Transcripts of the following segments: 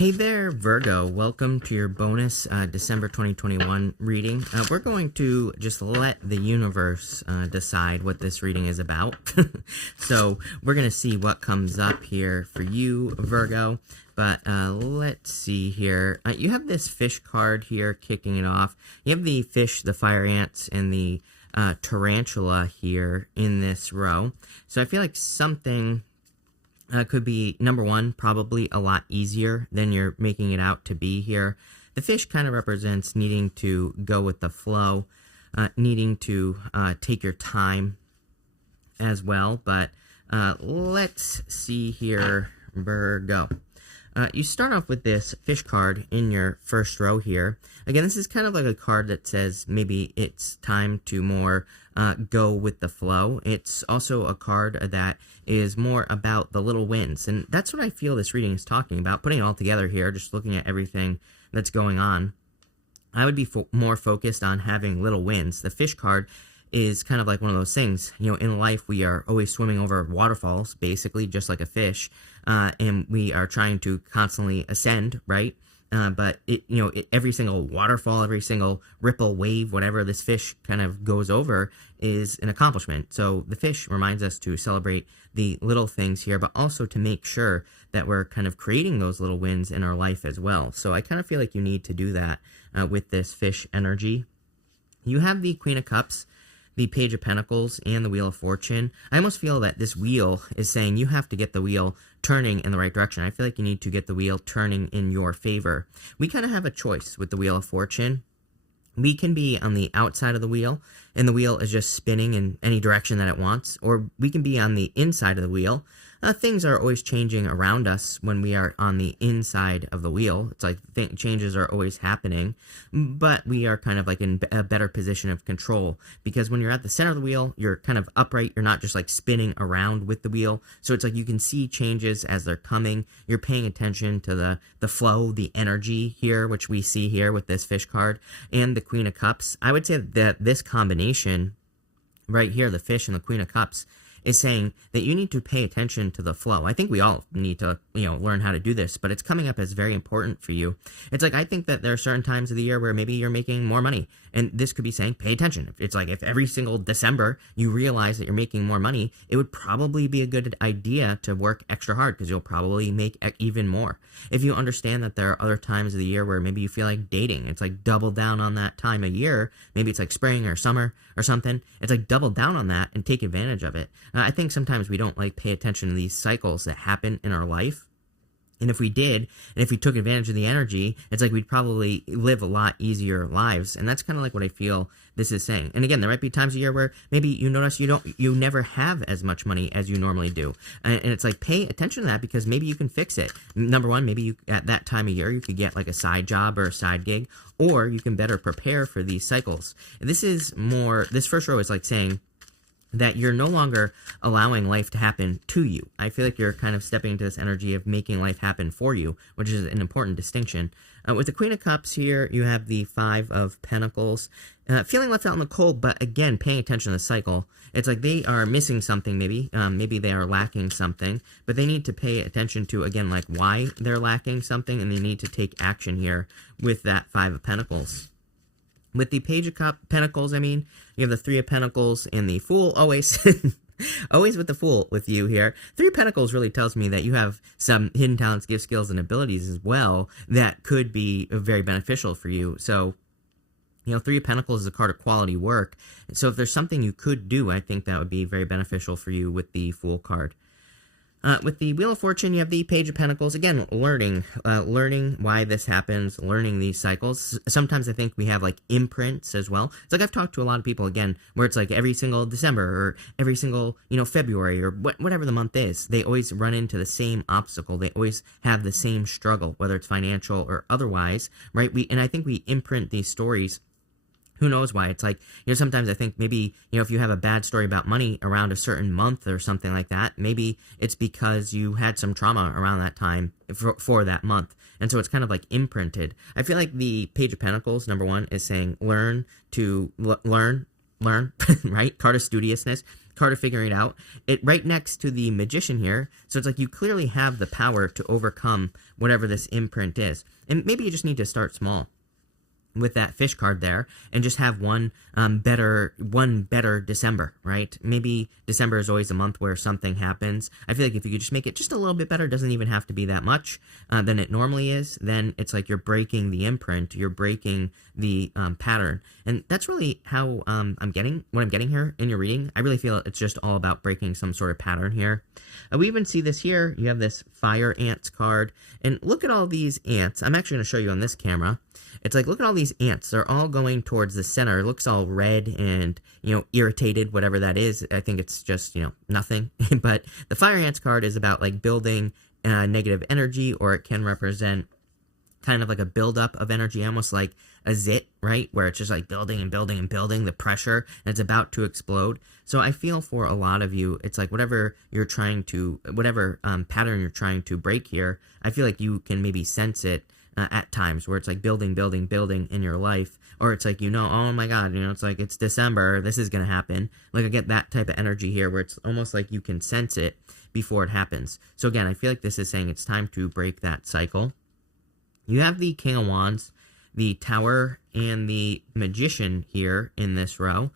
Hey there, Virgo. Welcome to your bonus December 2021 reading. We're going to just let the universe decide what this reading is about. So we're going to see what comes up here for you, Virgo. But let's see here. You have this fish card here kicking it off. You have the fish, the fire ants, and the tarantula here in this row. So I feel like something... could be, number one, probably a lot easier than you're making it out to be here. The fish kind of represents needing to go with the flow, needing to take your time as well. But let's see here, Virgo. You start off with this fish card in your first row here. Again, this is kind of like a card that says maybe it's time to more go with the flow. It's also a card that is more about the little wins. And that's what I feel this reading is talking about, putting it all together here, just looking at everything that's going on. I would be more focused on having little wins. The fish card is kind of like one of those things, you know, in life we are always swimming over waterfalls, basically, just like a fish, and we are trying to constantly ascend, right? But every single waterfall, every single ripple, wave, whatever this fish kind of goes over is an accomplishment. So the fish reminds us to celebrate the little things here, but also to make sure that we're kind of creating those little wins in our life as well. So I kind of feel like you need to do that with this fish energy. You have the Queen of Cups, the Page of Pentacles, and the Wheel of Fortune. I almost feel that this wheel is saying you have to get the wheel turning in the right direction. I feel like you need to get the wheel turning in your favor. We kind of have a choice with the Wheel of Fortune. We can be on the outside of the wheel, and the wheel is just spinning in any direction that it wants, or we can be on the inside of the wheel. Things are always changing around us when we are on the inside of the wheel. It's like changes are always happening, but we are kind of like in a better position of control, because when you're at the center of the wheel, you're kind of upright. You're not just like spinning around with the wheel. So it's like you can see changes as they're coming. You're paying attention to the flow, the energy here, which we see here with this fish card and the Queen of Cups. I would say that this combination right here, the fish and the Queen of Cups, is saying that you need to pay attention to the flow. I think we all need to, learn how to do this, but it's coming up as very important for you. It's like, I think that there are certain times of the year where maybe you're making more money, and this could be saying, pay attention. It's like, if every single December you realize that you're making more money, it would probably be a good idea to work extra hard, because you'll probably make even more. If you understand that there are other times of the year where maybe you feel like dating, it's like double down on that time of year. Maybe it's like spring or summer or something. It's like double down on that and take advantage of it. I think sometimes we don't like pay attention to these cycles that happen in our life. And if we did, and if we took advantage of the energy, it's like we'd probably live a lot easier lives. And that's kind of like what I feel this is saying. And again, there might be times a year where maybe you notice you never have as much money as you normally do. And it's like, pay attention to that, because maybe you can fix it. Number one, maybe you, at that time of year, you could get like a side job or a side gig, or you can better prepare for these cycles. This first row is like saying that you're no longer allowing life to happen to you. I feel like you're kind of stepping into this energy of making life happen for you, which is an important distinction. With the Queen of Cups here, you have the Five of Pentacles. Feeling left out in the cold, but again, paying attention to the cycle. It's like they are missing something, maybe. Maybe they are lacking something, but they need to pay attention to, again, like why they're lacking something, and they need to take action here with that Five of Pentacles. With the Page of Pentacles, you have the Three of Pentacles and the Fool, always. Always with the Fool with you here. Three of Pentacles really tells me that you have some hidden talents, gifts, skills, and abilities as well that could be very beneficial for you. So, Three of Pentacles is a card of quality work. So if there's something you could do, I think that would be very beneficial for you with the Fool card. With the Wheel of Fortune, you have the Page of Pentacles. Again, learning why this happens, learning these cycles. Sometimes I think we have like imprints as well. It's like I've talked to a lot of people, again, where it's like every single December or every single, February or whatever the month is, they always run into the same obstacle. They always have the same struggle, whether it's financial or otherwise, right? And I think we imprint these stories. Who knows why? It's like, sometimes I think maybe, if you have a bad story about money around a certain month or something like that, maybe it's because you had some trauma around that time for that month. And so it's kind of like imprinted. I feel like the Page of Pentacles, number one, is saying learn, right? Card of studiousness. card of figuring it out. It right next to the Magician here. So it's like you clearly have the power to overcome whatever this imprint is. And maybe you just need to start small with that fish card there and just have one better December, right? Maybe December is always a month where something happens. I feel like if you could just make it just a little bit better, doesn't even have to be that much than it normally is, then it's like you're breaking the imprint, you're breaking the pattern. And that's really how I'm getting here in your reading. I really feel it's just all about breaking some sort of pattern here. We even see this here. You have this fire ants card, and look at all these ants. I'm actually going to show you on this camera. It's like, look at all these ants. They're all going towards the center. It looks all red and, irritated, whatever that is. I think it's just, nothing. But the fire ants card is about like building negative energy, or it can represent kind of like a buildup of energy, almost like a zit, right? Where it's just like building and building and building the pressure, and it's about to explode. So I feel for a lot of you, it's like whatever pattern you're trying to break here, I feel like you can maybe sense it at times where it's like building in your life, or it's like, oh my God, it's like it's December, this is going to happen. Like I get that type of energy here where it's almost like you can sense it before it happens. So again, I feel like this is saying it's time to break that cycle. You have the King of Wands, the Tower, and the Magician here in this row.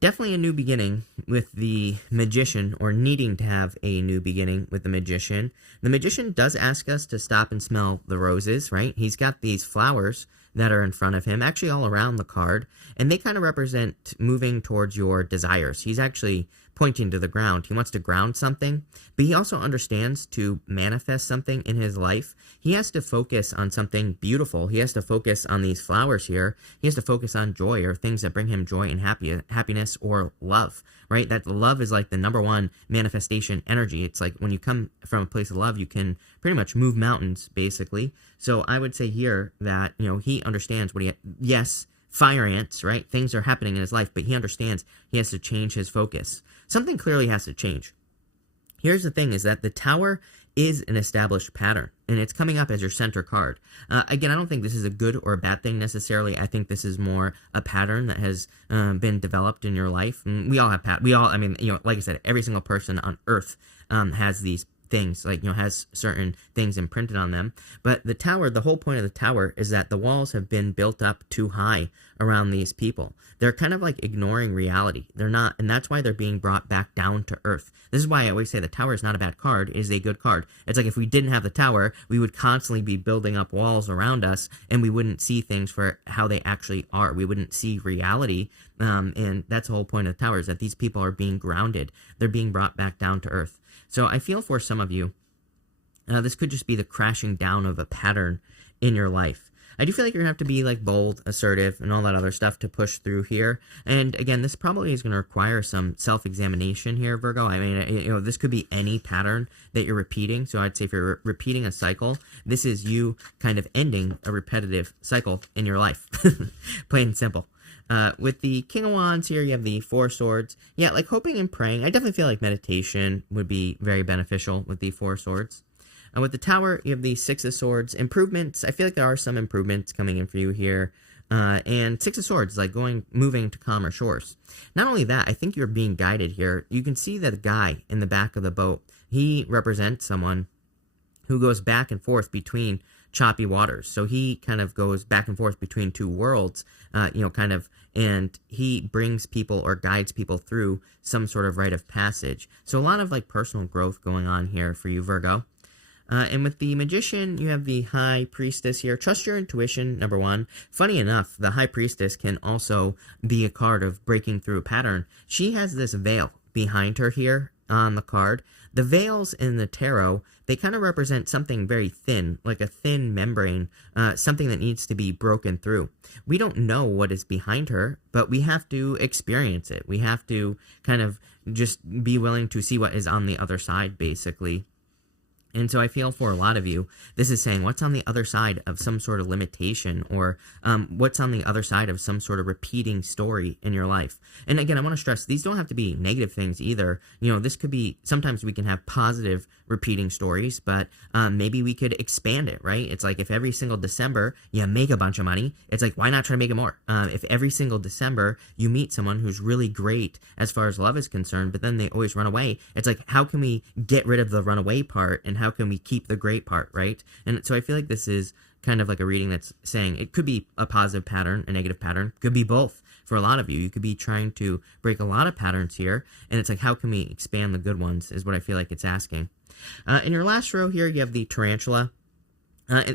Definitely a new beginning with the Magician, or needing to have a new beginning with the Magician. The Magician does ask us to stop and smell the roses, right? He's got these flowers that are in front of him, actually all around the card, and they kind of represent moving towards your desires. He's actually pointing to the ground. He wants to ground something, but he also understands to manifest something in his life. He has to focus on something beautiful. He has to focus on these flowers here. He has to focus on joy, or things that bring him joy and happiness, or love, right? That love is like the number one manifestation energy. It's like when you come from a place of love, you can pretty much move mountains, basically. So I would say here that, he understands yes, fire ants, right? Things are happening in his life, but he understands he has to change his focus. Something clearly has to change. Here's the thing, is that the Tower is an established pattern, and it's coming up as your center card. Again, I don't think this is a good or a bad thing necessarily. I think this is more a pattern that has been developed in your life. And we all have like I said, every single person on Earth has these things, like, has certain things imprinted on them. But the Tower, the whole point of the Tower is that the walls have been built up too high around these people. They're kind of like ignoring reality. They're not, and that's why they're being brought back down to earth. This is why I always say the Tower is not a bad card. It is a good card. It's like if we didn't have the Tower, we would constantly be building up walls around us, and we wouldn't see things for how they actually are. We wouldn't see reality. And that's the whole point of the Tower, is that these people are being grounded. They're being brought back down to earth. So I feel for some of you, this could just be the crashing down of a pattern in your life. I do feel like you're going to have to be like bold, assertive, and all that other stuff to push through here. And again, this probably is going to require some self-examination here, Virgo. I mean, this could be any pattern that you're repeating. So I'd say if you're repeating a cycle, this is you kind of ending a repetitive cycle in your life. Plain and simple. With the King of Wands here, you have the Four Swords. Yeah, like hoping and praying. I definitely feel like meditation would be very beneficial with the Four Swords. With the Tower, you have the Six of Swords. Improvements. I feel like there are some improvements coming in for you here. And Six of Swords, like moving to calmer shores. Not only that, I think you're being guided here. You can see that the guy in the back of the boat, he represents someone who goes back and forth between choppy waters. So he kind of goes back and forth between two worlds, and he brings people or guides people through some sort of rite of passage. So a lot of like personal growth going on here for you, Virgo. And with the Magician, you have the High Priestess here. Trust your intuition, number one. Funny enough, the High Priestess can also be a card of breaking through a pattern. She has this veil behind her here on the card. The veils in the tarot, they kind of represent something very thin, like a thin membrane, something that needs to be broken through. We don't know what is behind her, but we have to experience it. We have to kind of just be willing to see what is on the other side, basically. And so I feel for a lot of you, this is saying what's on the other side of some sort of limitation, or what's on the other side of some sort of repeating story in your life. And again, I want to stress, these don't have to be negative things either. This could be, sometimes we can have positive repeating stories, but maybe we could expand it, right? It's like if every single December you make a bunch of money, it's like, why not try to make it more? If every single December you meet someone who's really great as far as love is concerned, but then they always run away, it's like, how can we get rid of the runaway part, and how can we keep the great part, right? And so I feel like this is kind of like a reading that's saying it could be a positive pattern, a negative pattern, could be both. For a lot of you, you could be trying to break a lot of patterns here, and it's like, how can we expand the good ones, is what I feel like it's asking. In your last row here, you have the tarantula.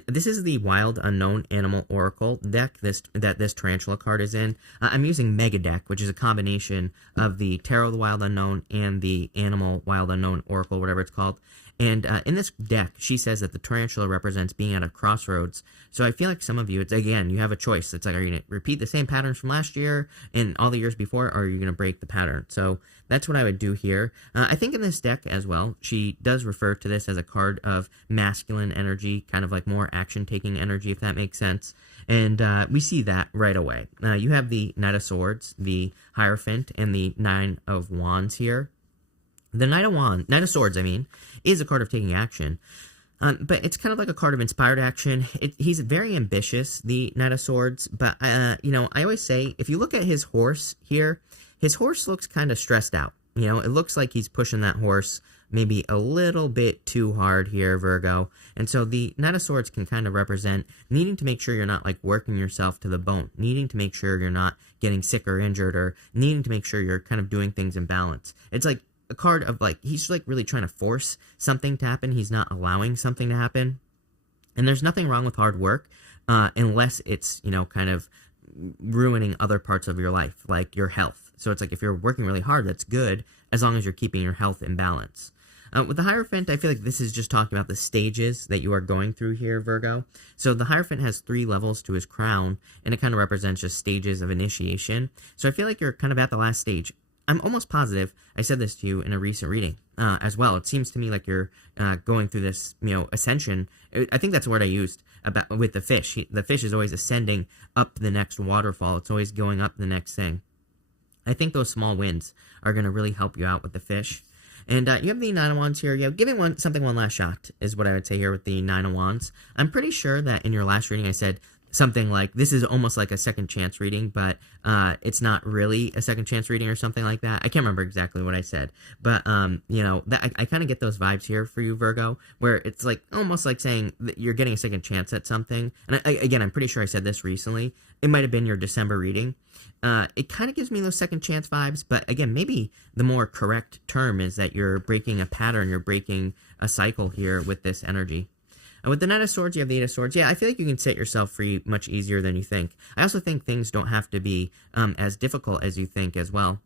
This is the Wild Unknown Animal Oracle deck that this tarantula card is in. I'm using Mega Deck, which is a combination of the Tarot of the Wild Unknown and the Animal Wild Unknown Oracle, whatever it's called. And in this deck, she says that the tarantula represents being at a crossroads. So I feel like some of you, it's again, you have a choice. It's like, are you going to repeat the same patterns from last year and all the years before, or are you going to break the pattern? So that's what I would do here. I think in this deck as well, she does refer to this as a card of masculine energy, kind of like more action-taking energy, if that makes sense. And we see that right away. You have the Knight of Swords, the Hierophant, and the Nine of Wands here. The Knight of Swords, is a card of taking action. But it's kind of like a card of inspired action. He's very ambitious, the Knight of Swords. But, I always say, if you look at his horse here, his horse looks kind of stressed out. It looks like he's pushing that horse maybe a little bit too hard here, Virgo. And so the Knight of Swords can kind of represent needing to make sure you're not like working yourself to the bone, needing to make sure you're not getting sick or injured, or needing to make sure you're kind of doing things in balance. It's like a card of like, he's like really trying to force something to happen. He's not allowing something to happen. And there's nothing wrong with hard work, unless it's, kind of ruining other parts of your life, like your health. So it's like, if you're working really hard, that's good, as long as you're keeping your health in balance. With the Hierophant, I feel like this is just talking about the stages that you are going through here, Virgo. So the Hierophant has 3 levels to his crown, and it kind of represents just stages of initiation. So I feel like you're kind of at the last stage. I'm almost positive I said this to you in a recent reading as well. It seems to me like you're going through this, ascension. I think that's the word I used about with the fish. The fish is always ascending up the next waterfall. It's always going up the next thing. I think those small wins are going to really help you out with the fish. And you have the Nine of Wands here. Yeah, giving something one last shot is what I would say here with the Nine of Wands. I'm pretty sure that in your last reading I said something like, this is almost like a second chance reading, but it's not really a second chance reading or something like that. I can't remember exactly what I said, but I kind of get those vibes here for you, Virgo, where it's like almost like saying that you're getting a second chance at something. And again, I'm pretty sure I said this recently. It might have been your December reading. It kind of gives me those second chance vibes, but again, maybe the more correct term is that you're breaking a pattern, you're breaking a cycle here with this energy. With the Knight of Swords, you have the Eight of Swords. Yeah, I feel like you can set yourself free much easier than you think. I also think things don't have to be as difficult as you think as well.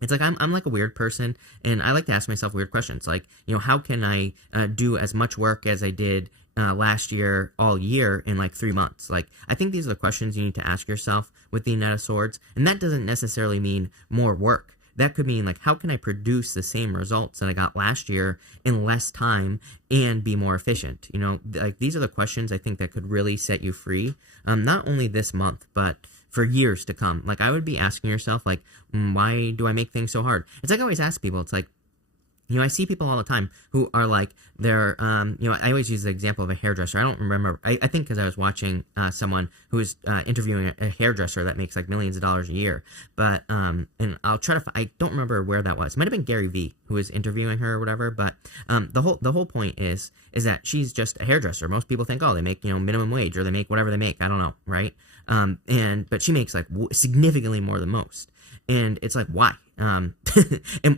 It's like I'm like a weird person, and I like to ask myself weird questions. Like, how can I do as much work as I did last year, all year, in like 3 months? Like, I think these are the questions you need to ask yourself with the Knight of Swords, and that doesn't necessarily mean more work. That could mean, like, how can I produce the same results that I got last year in less time and be more efficient? Like, these are the questions I think that could really set you free, not only this month, but for years to come. Like, I would be asking yourself, like, why do I make things so hard? It's like I always ask people, it's like, I see people all the time who are like, they're, I always use the example of a hairdresser. I don't remember, I think because I was watching someone who was interviewing a hairdresser that makes like millions of dollars a year. But, and I'll try to, I don't remember where that was. It might have been Gary Vee who was interviewing her or whatever. But the whole point is that she's just a hairdresser. Most people think, oh, they make, minimum wage, or they make whatever they make. I don't know, right? But she makes like significantly more than most. And it's like, why? And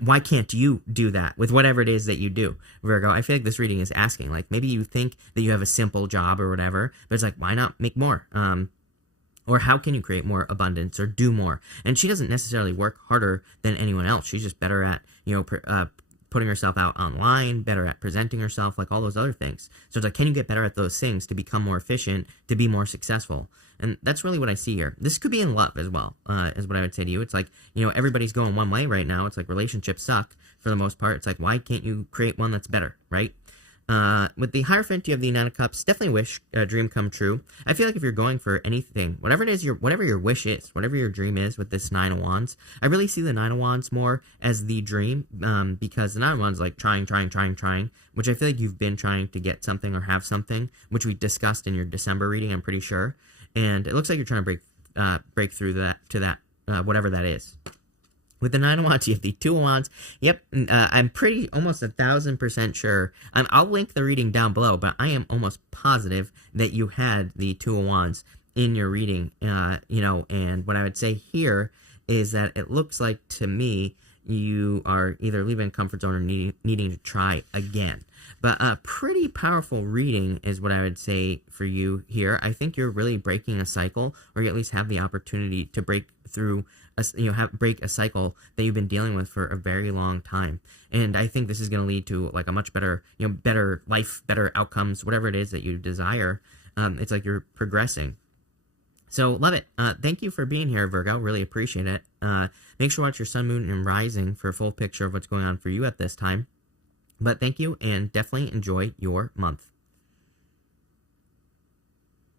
why can't you do that with whatever it is that you do, Virgo? I feel like this reading is asking, like, maybe you think that you have a simple job or whatever, but it's like, why not make more? Or how can you create more abundance or do more? And she doesn't necessarily work harder than anyone else. She's just better at, putting herself out online, better at presenting herself, like all those other things. So it's like, can you get better at those things to become more efficient, to be more successful? And that's really what I see here. This could be in love as well, is what I would say to you. It's like, everybody's going one way right now. It's like relationships suck for the most part. It's like, why can't you create one that's better, right? With the Hierophant, you have the Nine of Cups. Definitely wish a dream come true. I feel like if you're going for anything, whatever it is, whatever your wish is, whatever your dream is with this Nine of Wands, I really see the Nine of Wands more as the dream, because the Nine of Wands is like trying, which I feel like you've been trying to get something or have something, which we discussed in your December reading, I'm pretty sure. And it looks like you're trying to break through that whatever that is. With the Nine of Wands, you have the Two of Wands. Yep, I'm almost 1,000% sure. I'll link the reading down below, but I am almost positive that you had the Two of Wands in your reading. And what I would say here is that it looks like to me you are either leaving comfort zone or needing to try again. But a pretty powerful reading is what I would say for you here. I think you're really breaking a cycle, or you at least have the opportunity to break through break a cycle that you've been dealing with for a very long time. And I think this is going to lead to like a much better, better life, better outcomes, whatever it is that you desire. It's like you're progressing. So love it. Thank you for being here, Virgo. Really appreciate it. Make sure to watch your sun, moon, and rising for a full picture of what's going on for you at this time. But thank you, and definitely enjoy your month.